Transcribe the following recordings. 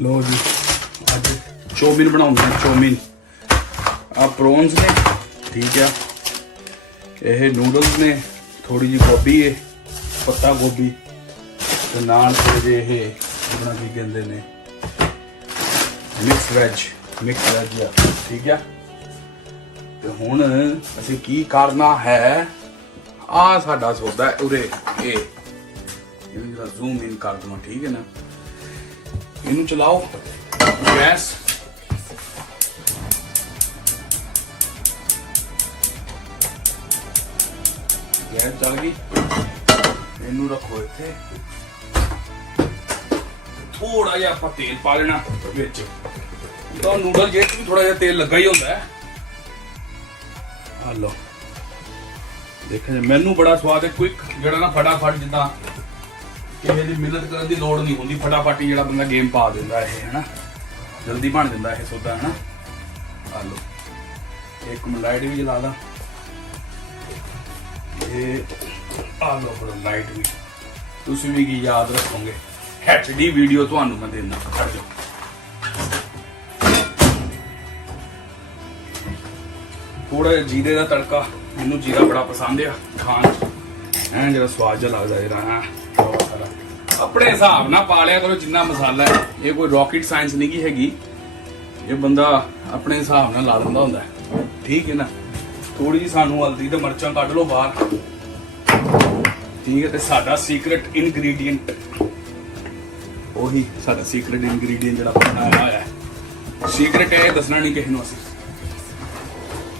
लो जी अज chowmein बनाऊंगे chowmein आ prawns ने ठीक है यह नूडल्स ने थोड़ी जी गोभी है पत्ता गोभी ते नाल थोड़े जे ये अपना की कहते ने मिक्स वेज ठीक है। तो हुण असीं की करना है आ साडा सौदा है उरे ये जूम इन कर दूँ ठीक है ना। इनू चलाओ गैस चल गई इनू रखो इत्थे थोड़ा जिहा आपां तेल पा लेना विच तो नूडल जे भी थोड़ा जिहा तेल लगा ही होंदा है। आ लो देखो मैनू बड़ा स्वाद है क्विक जिहड़ा ना फटाफट जिद्दां किसी की मिहनत करने की लोड़ नहीं होंदी फटाफट ही जिहड़ा बंदा गेम पा दिंदा है ना जल्दी बन जाता है सौदा है ना। आ लो एक मिनट लाइट भी जला दा आ लो बड़ा लाइट भी तुसीं भी की याद रखोगे HD वीडियो तुहानू मैं देना खड़ जाओ। थोड़ा जीरे का तड़का मैनू जीरा बड़ा पसंद है खान ऐ जरा स्वाद जिहा लगदा जरा अपने हिसाब ना पा लिया करो जिन्ना मसाला है ये कोई रॉकेट साइंस नहीं की हैगी ये बंदा अपने हिसाब ना ला लेंदा हुंदा है ठीक है ना। थोड़ी जी सानू हल्दी ते मिर्चां कढ लो बाहर ठीक है। ते साडा सीक्रेट इनग्रीडिएंट ਉਹੀ ਸਾਡਾ ਸੀਕ੍ਰੇਟ ਇੰਗਰੀਡੀਐਂਟ ਜਿਹੜਾ ਬਣਾਇਆ ਹੋਇਆ ਹੈ ਸੀਕ੍ਰੇਟ ਹੈ ਦੱਸਣਾ ਨਹੀਂ ਕਿਸੇ ਨੂੰ ਅਸੀਂ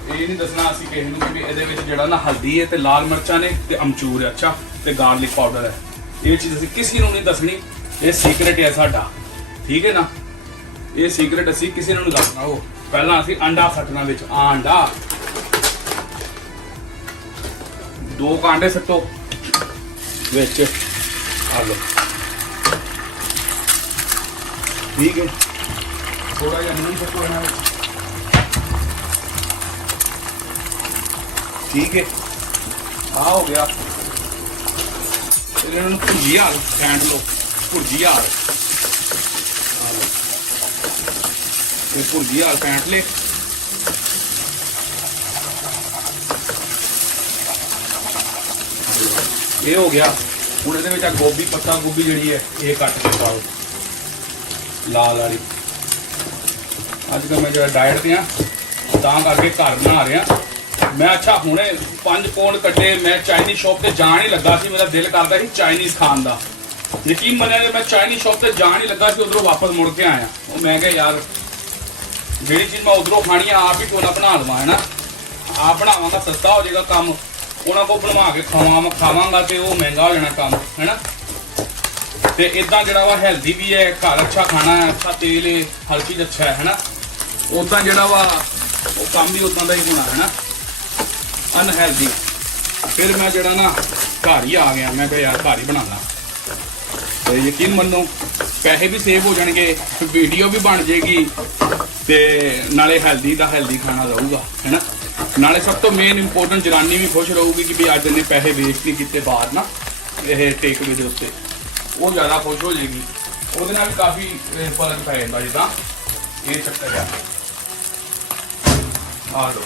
ਇਹ ਨਹੀਂ ਦੱਸਣਾ ਅਸੀਂ ਕਿਸੇ ਨੂੰ ਕਿ ਇਹਦੇ ਵਿੱਚ ਜਿਹੜਾ ਨਾ ਹਲਦੀ ਹੈ ਤੇ ਲਾਲ ਮਿਰਚਾਂ ਨੇ ਤੇ ਅਮਚੂਰ ਹੈ ਅੱਛਾ ਤੇ ਗਾਰਲਿਕ ਪਾਊਡਰ ਹੈ ਇਹ ਚੀਜ਼ ਅਸੀਂ ਕਿਸੇ ਨੂੰ ਨਹੀਂ ਦੱਸਣੀ ਇਹ ਸੀਕ੍ਰੇਟ ਹੈ ਸਾਡਾ ਠੀਕ ਹੈ ਨਾ। ਇਹ ਸੀਕ੍ਰੇਟ ਅਸੀਂ ਕਿਸੇ ਨੂੰ ਨਹੀਂ ਦੱਸਣਾ। ਉਹ ਪਹਿਲਾਂ ਅਸੀਂ ਅੰਡਾ ਸੱਟਣਾ ਵਿੱਚ ਆਂਡਾ 2 ਕਾਂਡੇ ਸੱਟੋ ਵਿੱਚ ਆ ਲਓ ठीक है। थोड़ा जिहा नून सट्टो इहनां विच ठीक है आ हो गया फिर इन्हां नूं भुर्जी हाल फैंट लो भुर्जी हाल फिर भुर्जी हाल फैंट ले ये हो गया। हुण इहदे विच गोभी पत्ता गोभी जिहड़ी है ये कट के पाओ लाल वाली अजकल मैं जो डाइट ते करके घर बना रहा मैं अच्छा हुणे 5 पौंड कट्टे मैं चाइनीज शॉप से जान ही लगा सी मेरा दिल करता सी चाइनीज खान का यकीन मनिया मैं चाइनीज शॉप से जान ही लगा सी उधरों वापस मुड़ के आया और मैं क्या यार जी चीज़ मैं उधरों खानी है आप ही क्यों ना बना लवा है ना आप बनावांगा सस्ता हो जाएगा काम उन्होंने को बनवा के खावांगा तो वो महंगा हो जाना काम है ना। तो इदा जरा वा हेल्दी भी है घर अच्छा खाना है अच्छा तेल है हर चीज़ अच्छा है ना उदा जरा वा वो काम भी उदा का ही होना है ना अनहेल्दी। फिर मैं जरा ना घर ही आ गया मैं क्या यार घर ही बनाना तो यकीन मनो पैसे भी सेव हो जाएंगे वीडियो भी बन जाएगी तो नाले हेल्दी का हेल्दी खाना रहूगा है ना। नाले सब तो मेन इंपोर्टेंट जनानी भी खुश रहूगी कि भी अज इन्हें पैसे वेस्ट नहीं किए बाहर ना यह टेक वे के उत्ते वो ज़्यादा खुश हो जाएगी वो भी काफ़ी फर्क पै जाता जिदा ये चक्कर है। आ लो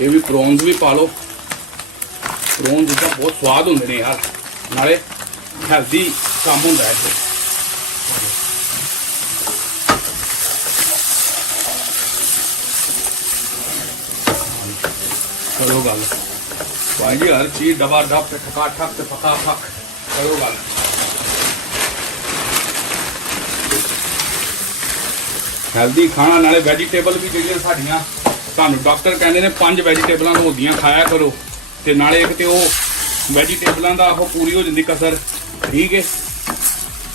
ये भी प्रॉन्स भी पा लो प्रॉन्स जिदा बहुत स्वाद होंगे ने यार नाले हेल्दी काम होंदा है। करो गल भाई जी हर चीज डबा डब ते ठका ठक ते पका फक करो गल हेल्दी खाना नाले वैजीटेबल भी जिहड़ियां साडियां तुहानूं डॉक्टर कहंदे ने 5 वैजीटेबलां होंदियां खाया करो ते नाले एक ते ओह वैजीटेबलां दा ओह पूरी हो जांदी कसर ठीक है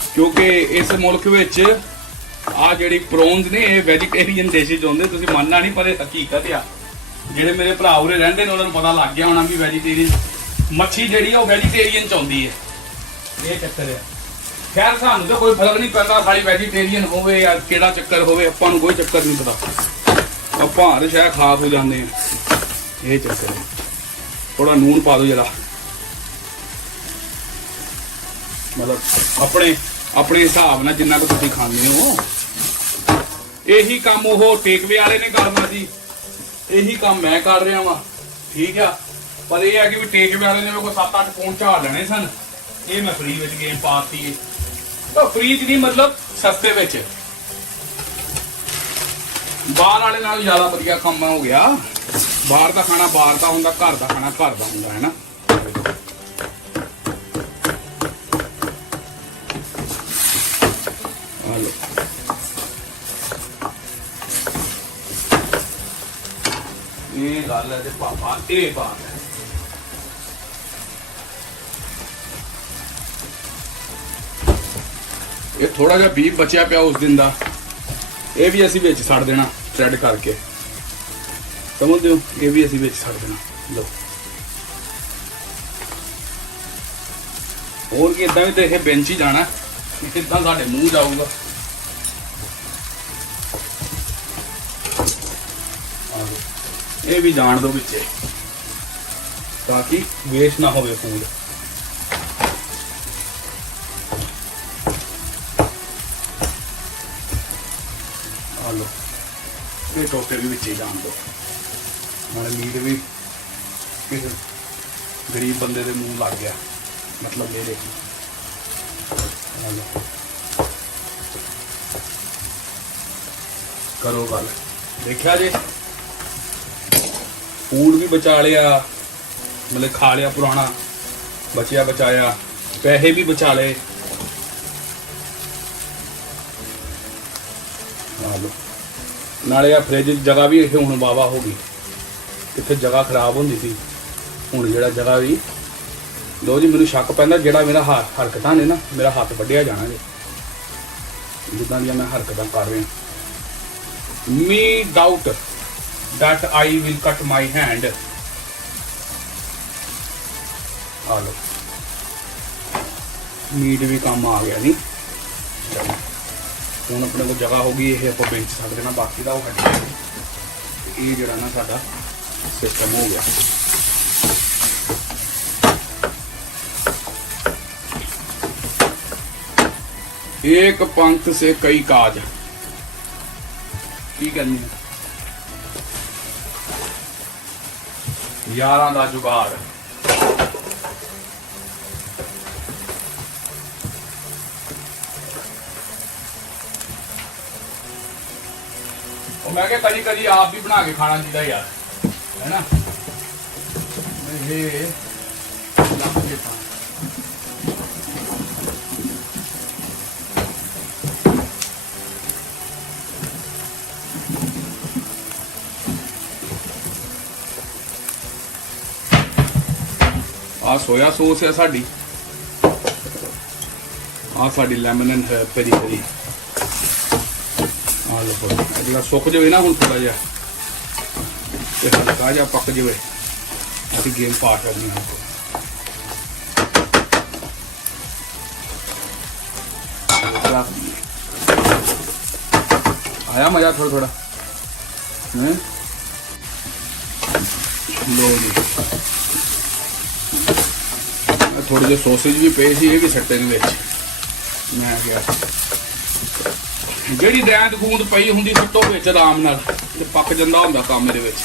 क्योंकि इस मुल्क विच आ जिहड़ी प्रॉन्स ने ये वैजीटेरियन डिशिज होंदे तुसीं मनना नहीं पर हकीकत आ ਜਿਹੜੇ ਮੇਰੇ ਭਰਾ ਉਰੇ ਰਹਿੰਦੇ ਨੇ ਉਹਨਾਂ ਨੂੰ ਪਤਾ ਲੱਗ ਗਿਆ ਹੋਣਾ ਵੀ ਵੈਜੀਟੇਰੀਅਨ ਮੱਛੀ ਜਿਹੜੀ ਆ ਉਹ ਵੈਜੀਟੇਰੀਅਨ ਚ ਆਉਂਦੀ ਹੈ ਇਹ ਚੱਕਰ ਹੈ। ਖੈਰ ਸਾਨੂੰ ਤਾਂ ਕੋਈ ਫਰਕ ਨਹੀਂ ਪੈਂਦਾ ਸਾਡੀ ਵੈਜੀਟੇਰੀਅਨ ਹੋਵੇ ਜਾਂ ਕਿਹੜਾ ਚੱਕਰ ਹੋਵੇ ਆਪਾਂ ਨੂੰ ਕੋਈ ਚੱਕਰ ਨਹੀਂ ਪਤਾ ਆਪਾਂ ਹਰ ਸ਼ੈ ਖਾ ਹੋ ਜਾਂਦੇ ਆ ਇਹ ਚੱਕਰ ਹੈ। थोड़ा नून पा दो जरा मतलब अपने हिसाब ਨਾਲ जिन्ना कुछ तुसीं खांदे हो। यही काम वो टेकवे वाले ने करना जी, यही काम मैं कर रहा वा, ठीक है। पर यह है कि टेकवे वाले ने मेरे को 7-8 पौंड झाड़ लेने सन, ये मैं फ्री विच गेम पाती है। तो फ्री च नहीं मतलब सस्ते विच, बाहर वाले नाल ज्यादा वधिया काम हो गया। बाहर का खाना बाहर का हुंदा, घर का खाना घर का हुंदा, है ना। ये गल है पापा, ये बात है। ये थोड़ा जिहा बीफ बचिया पिया उस दिन का, ये भी असीं विच सड़ देना थ्रेड करके, समझते हो। ये भी असीं विच सड़ देना। लो और कि इदां भी तो यह बेंच ही जाना, इदां साडे मूँह जाऊगा। ये भी जान दो बिचे, ताकि वेस्ट ना हो फूड। आ लो ये टोटे भी बिचे जान दो, नाले मीट भी किसी गरीब बंदे के मूँह लग गया। मतलब ये देखो, आ लो करो गल, देखा जे फूड भी बचा लिया, मतलब खा लिया पुराना, बचिया बचाया, पैसे भी बचा ले। नाले फ्रिज जगह भी इतने हूँ वाहवा हो गई, इतने जगह खराब होंगी थी, हूँ जो जगह भी। लो जी मैनू शक पैंदा जो मेरा हरकत ने ना, मेरा हाथ वड्ढिया जाना जी, जिदा दी मैं हरकत कर रहा। मी doubt that I will cut my hand। आ लो मीट भी काम आ गया नहीं, हूँ अपने को जगह होगी, ये आप बेच सकते ना, बाकी का वो हट ये जरा ना साडा सिस्टम हो गया। एक पंख से कई काज की करनी है, यारां दा जुगाड़। और मैं क्या कभी कभी आप भी बना के खाना चाहिए यार, है ना। ये आ सोया सॉस है साड़ी, आ साड़ी लेमन एंड पेरी पेरी। आ लो अगला सुख जाए ना हूँ थोड़ा जहा, हल्का जहा पक जाए, अभी गेम पा सकते हैं। आया मजा थोड़ा थोड़ा है। लो जी थोड़े जो सॉसेज भी पे सी, ये भी सट्टे ने मैं क्या जी दैंद गूंद पई होंगी सुट्टो बिच आराम नाल ते पक जांदा हुंदा काम मेरे विच।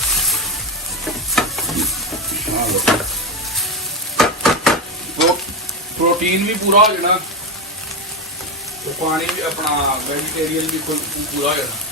प्रोटीन भी पूरा हो जाना, तो पानी भी अपना वेजिटेरियन भी पूरा हो जाना।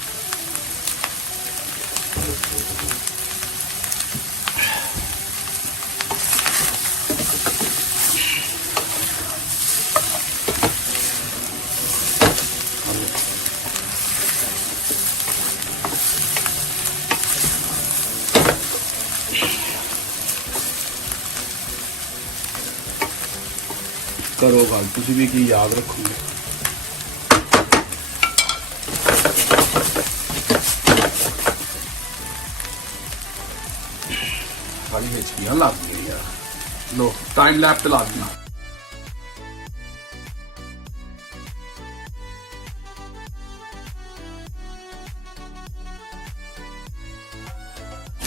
करो गल, तुसीं भी की याद रखोगे। खाली हिचकियां लग गई यार। लो टाइम लैप ला देना।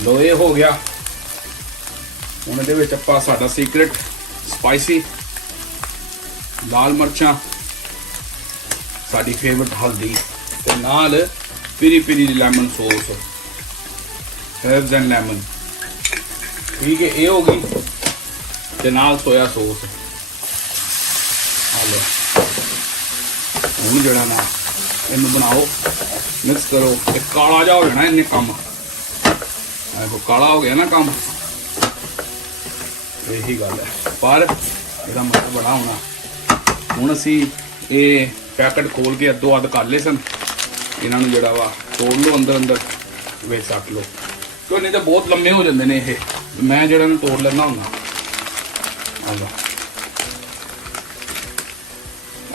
लो ये हो गया। हुण इहदे विच आपां साडा सीक्रेट स्पाइसी लाल मिर्चां, साडी फेवरेट हल्दी ते नाल peri peri lemon sauce, herbs and lemon. ठीक है, ये हो गई ते नाल सोया सॉस। लो हुण जड़ा ना इनू बनाओ, मिक्स करो, ते काला जा हो जाना इन्ने कम। देखो काला हो गया ना कम, यही गल है, पर ਇਹਦਾ ਮਤਲਬ बड़ा होना। ਹੁਣ ਅਸੀਂ ਇਹ पैकेट खोल के अद्धो अद्ध कर ले सन, इन्हों जरा वा तोड़ लो अंदर अंदर वे सट लो, क्यों नहीं तो बहुत लम्बे हो जाते हैं ये। मैं जरा तोड़ लेना हूँ।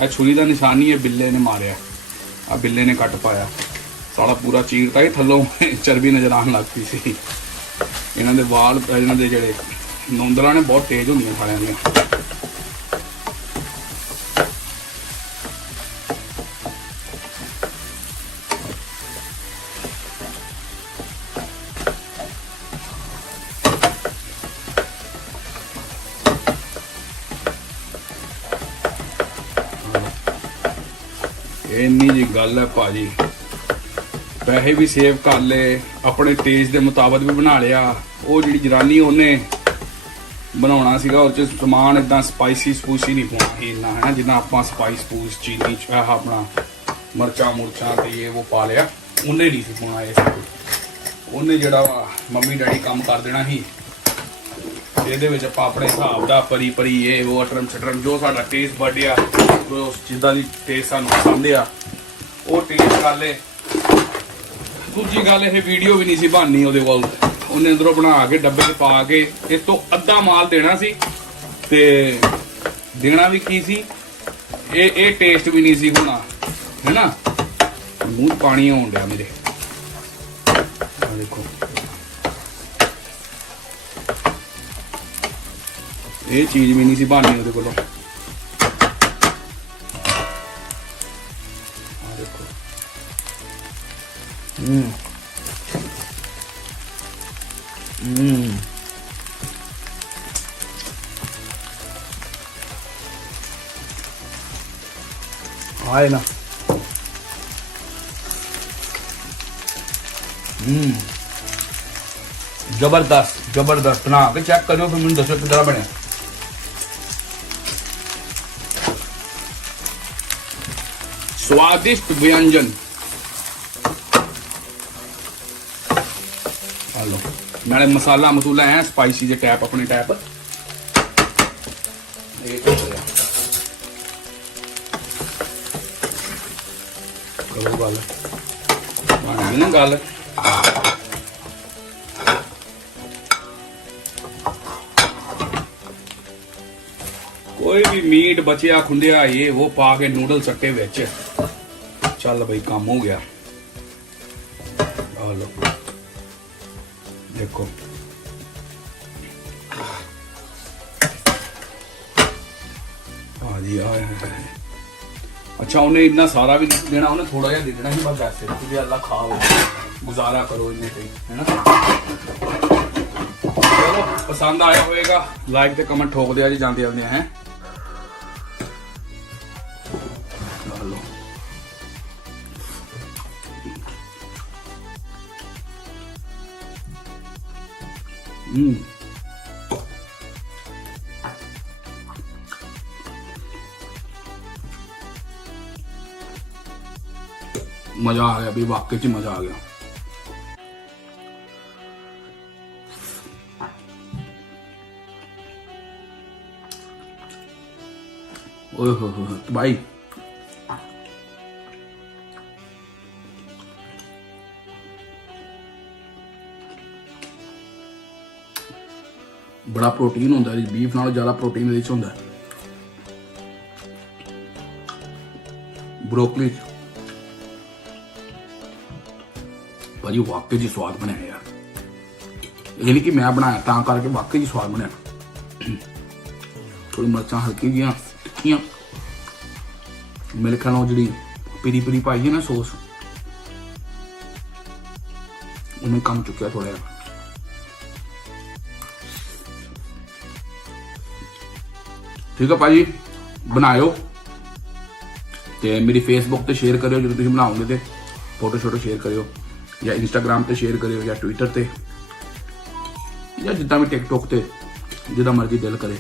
छुरी का निशान ही है, बिल्ले ने मारिया, आ बिल्ले ने कट पाया, सारा पूरा चीरता ही थलों चर्बी नजर आने लग पई सी। इन्हों के वाल, इन्हों के जोड़े नौंदरा ने बहुत तेज होंगे साड़िया दी। इन्नी जी गल है भाजी, पैसे भी सेव कर ले, अपने टेस्ट के मुताबिक भी बना लिया। वो जी जनानी उन्हें बनाना सीगा, और समान इदा स्पाइसी स्पूसी नहीं पाना ही इन्ना, है ना, जिन्ना आप स्पाइस स्पूस चीनी अपना मिर्चा मुर्चा तो ये वो पा लिया, उन्हें नहीं सी पाना ये सब। उन्हें जरा मम्मी डैडी काम कर देना ही, ये अपने हिसाब का परी परी ये वो अटरम छटरम जो साडा टेस्ट बढ़िया, जो जिदा की टेस्ट सानू पसंद आ वो टेस्ट कर ले। दूजी गल ये वीडियो भी नहीं सी बननी वो कोल, उन्हें अंदरों बना के डब्बे च पा के इस तो अद्धा माल देना सी, ते देना भी की सी, ये टेस्ट भी नहीं सी होना, है ना। मूँह पानी आउण डया मेरे, देखो ये चीज़ भी नहीं सी बननी वो कोलों। देखो आए ना, जबरदस्त जबरदस्त। बना के चेक करो फिर मैंने दसो कितना बने। स्वादिष्ट व्यंजन। हेलो नाले मसाला मसूला है स्पाइसी जे टैप अपने टैप। करो गल बन ना गल। कोई भी मीट बचिया खुंडिया ये वो पा के नूडल सट्टे विच, चल भाई काम हो गया। लो देखो हाँ जी अच्छा उन्हें इतना सारा भी नहीं देना, उन्हें थोड़ा जिहा दे देना ही बस, वैसे तुझे अल्लाह खाओ गुजारा करो इन्हें पे, है ना। चलो पसंद आया होएगा लाइक ते कमेंट ठोक दिया जी जाते आते हैं। मजा आ गया भी, वाकई च मजा आ गया। ओह हो भाई बड़ा प्रोटीन होता है, बीफ नालों ज्यादा प्रोटीन ਇਹਦੇ ਚ ਹੁੰਦਾ है। ब्रोकली भाजी वाकई जी स्वाद बनाया यार, ये नहीं कि मैं बनाया ता करके, वाकई जी स्वाद बनाया। थोड़ी मिर्चा हल्की जी तिखियां, मेरे ख्याल जी पीरी पीरी पाई है ना सॉस, उन्हें कम चुकिया थोड़ा। ठीक है भाजी, बनाओ ते मेरी फेसबुक ते शेयर करियो जो तुम बनाओगे ते फोटो शोटो शेयर करियो या इंस्टाग्राम ते शेयर करियो या ट्विटर ते या जिदा भी टिकटॉक ते जिदा मर्जी दिल करे।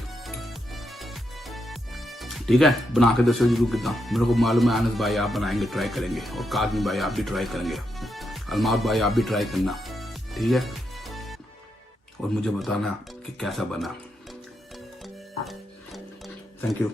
ठीक है, बना के दसो जरूर कितना। मेरे को मालूम है अनस भाई आप बनाएंगे, ट्राई करेंगे, और काजमी भाई आप भी ट्राई करेंगे, अलमाद भाई आप भी ट्राई करना। ठीक है, और मुझे बताना कि कैसा बना। Thank you.